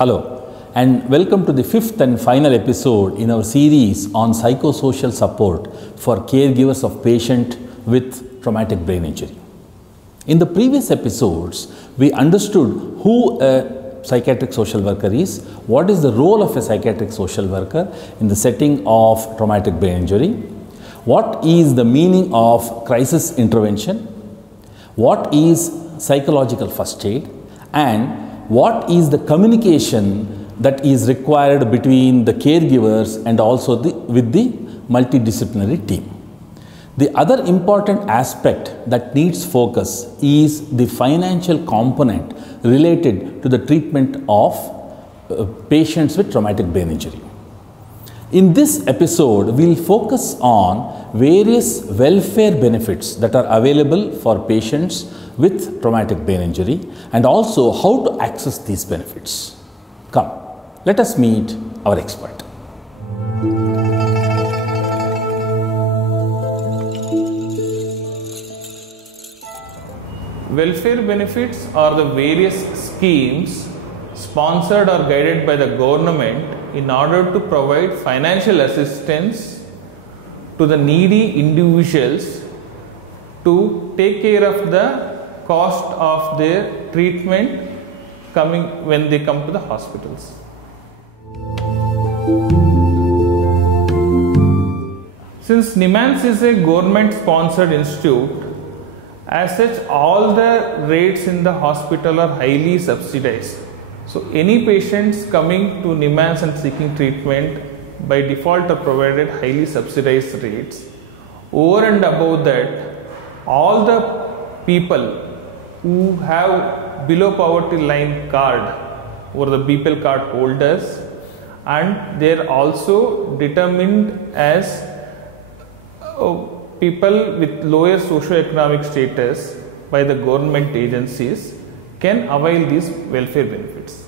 Hello and welcome to the fifth and final episode in our series on psychosocial support for caregivers of patients with traumatic brain injury. In the previous episodes, we understood who a psychiatric social worker is, what is the role of a psychiatric social worker in the setting of traumatic brain injury, what is the meaning of crisis intervention, what is psychological first aid, and what is the communication that is required between the caregivers and also with the multidisciplinary team. The other important aspect that needs focus is the financial component related to the treatment of patients with traumatic brain injury. In this episode, we will focus on various welfare benefits that are available for patients with traumatic brain injury and also how to access these benefits. Come, let us meet our expert. Welfare benefits are the various schemes sponsored or guided by the government in order to provide financial assistance to the needy individuals to take care of the cost of their treatment when they come to the hospitals. Since NIMHANS is a government sponsored institute, as such all the rates in the hospital are highly subsidized. So any patients coming to NIMHANS and seeking treatment by default are provided highly subsidized rates. Over and above that, all the people who have below poverty line card or the BPL card holders, and they are also determined as people with lower socio-economic status by the government agencies can avail these welfare benefits.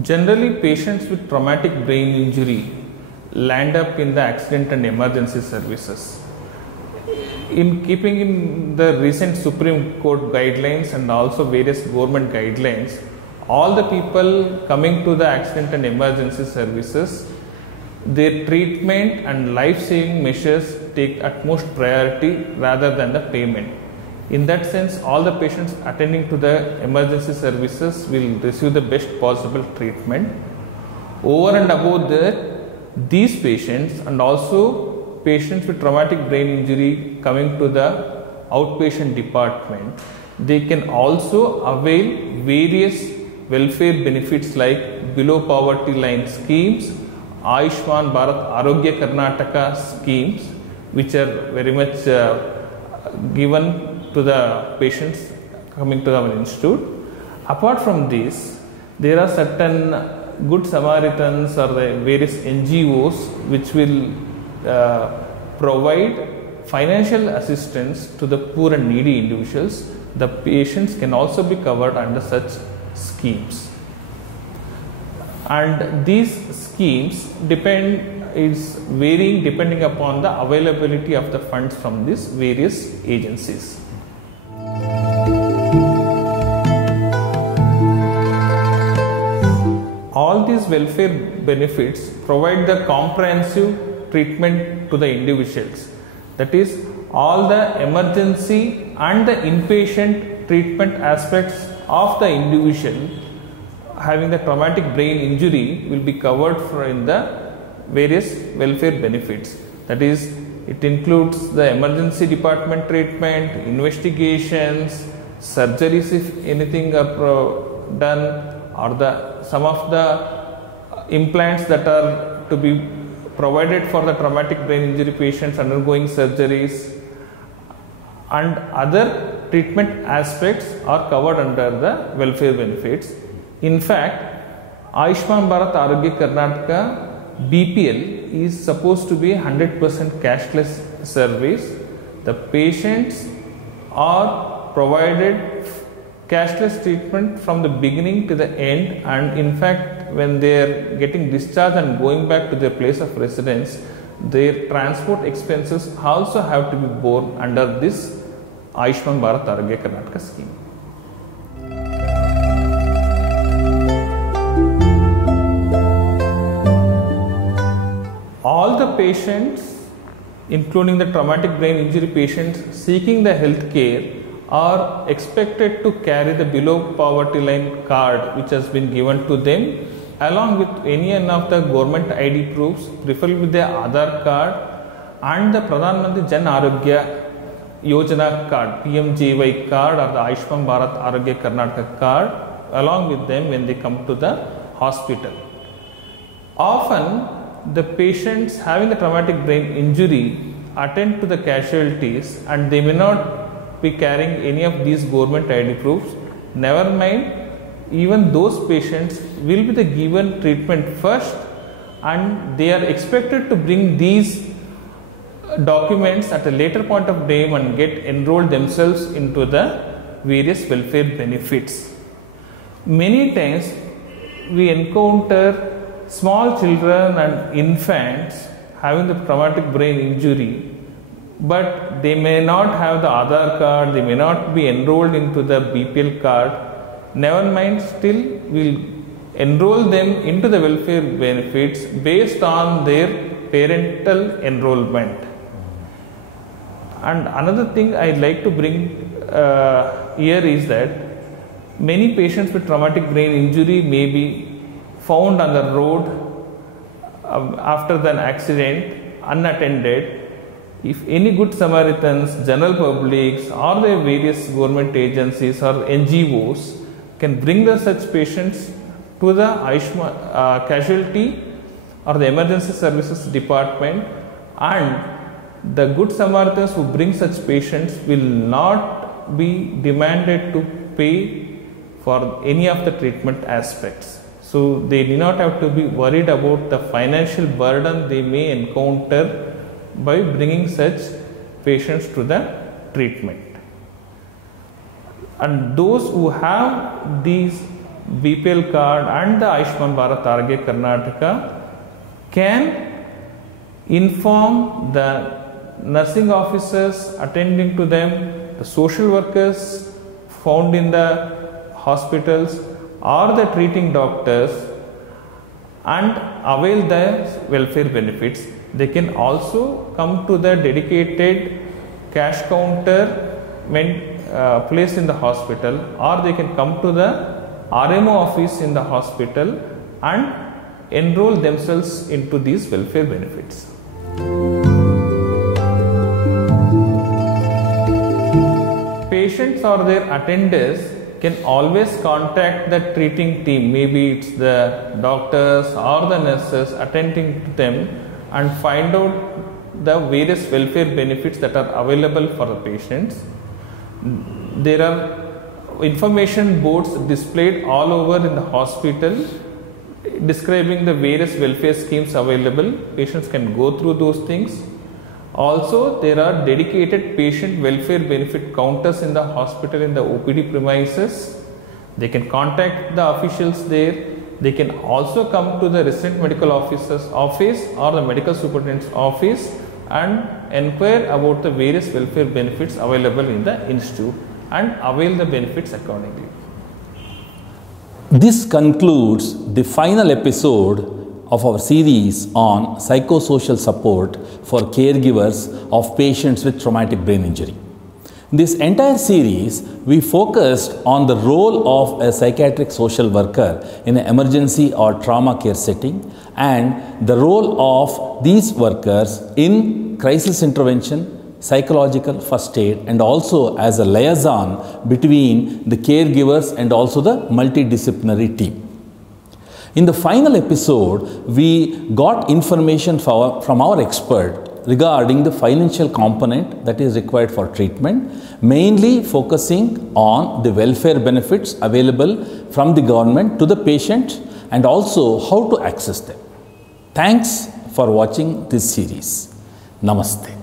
Generally, patients with traumatic brain injury land up in the accident and emergency services. In keeping in the recent Supreme Court guidelines and also various government guidelines, all the people coming to the accident and emergency services, their treatment and life-saving measures take utmost priority rather than the payment. In that sense, all the patients attending to the emergency services will receive the best possible treatment. Over and above that, these patients and also patients with traumatic brain injury coming to the outpatient department, they can also avail various welfare benefits like below poverty line schemes, Ayushman Bharat Arogya Karnataka schemes, which are very much given to the patients coming to our institute. Apart from this, there are certain Good Samaritans or the various NGOs which will provide financial assistance to the poor and needy individuals. The patients can also be covered under such schemes, and these schemes is varying depending upon the availability of the funds from these various agencies. All these welfare benefits provide the comprehensive treatment to the individuals. That is, all the emergency and the inpatient treatment aspects of the individual having the traumatic brain injury will be covered in the various welfare benefits. That is, it includes the emergency department treatment, investigations, surgeries if anything are done, or some of the implants that are to be provided for the traumatic brain injury patients undergoing surgeries, and other treatment aspects are covered under the welfare benefits. In fact, Ayushman Bharat Arogya Karnataka BPL is supposed to be 100% cashless service. The patients are provided cashless treatment from the beginning to the end, and in fact when they are getting discharged and going back to their place of residence, their transport expenses also have to be borne under this Ayushman Bharat Arogya Karnataka scheme. All the patients, including the traumatic brain injury patients seeking the health care, are expected to carry the below poverty line card which has been given to them, along with any one of the government ID proofs, preferably with the Aadhaar card and the Pradhan Mantri Jan Arogya Yojana card, PMJY card, or the Ayushman Bharat Arogya Karnataka card, along with them when they come to the hospital. Often the patients having the traumatic brain injury attend to the casualties and they may not be carrying any of these government ID proofs. Never mind, even those patients will be the given treatment first, and they are expected to bring these documents at a later point of time and get enrolled themselves into the various welfare benefits. Many times we encounter small children and infants having the traumatic brain injury, but they may not have the Aadhaar card, they may not be enrolled into the BPL card. Never mind, still we will enroll them into the welfare benefits based on their parental enrollment. And another thing I would like to bring here is that many patients with traumatic brain injury may be found on the road after an accident unattended. If any good Samaritans, general publics, or the various government agencies or NGOs can bring such patients to the Ayushman casualty or the emergency services department, and the good Samaritans who bring such patients will not be demanded to pay for any of the treatment aspects. So they do not have to be worried about the financial burden they may encounter by bringing such patients to the treatment. And those who have these BPL card and the Ayushman Bharat Arogya Karnataka can inform the nursing officers attending to them, the social workers found in the hospitals, or the treating doctors, and avail the welfare benefits. They can also come to the dedicated cash counter when placed in the hospital, or they can come to the RMO office in the hospital and enroll themselves into these welfare benefits. Patients or their attenders can always contact the treating team, maybe it's the doctors or the nurses attending to them, and find out the various welfare benefits that are available for the patients. There are information boards displayed all over in the hospital describing the various welfare schemes available. Patients can go through those things. Also, there are dedicated patient welfare benefit counters in the hospital in the OPD premises. They can contact the officials there. They can also come to the resident medical officer's office or the medical superintendent's office and inquire about the various welfare benefits available in the institute and avail the benefits accordingly. This concludes the final episode of our series on psychosocial support for caregivers of patients with traumatic brain injury. In this entire series, we focused on the role of a psychiatric social worker in an emergency or trauma care setting and the role of these workers in crisis intervention, psychological first aid, and also as a liaison between the caregivers and also the multidisciplinary team. In the final episode, we got information from our expert regarding the financial component that is required for treatment, mainly focusing on the welfare benefits available from the government to the patient and also how to access them. Thanks for watching this series. Namaste.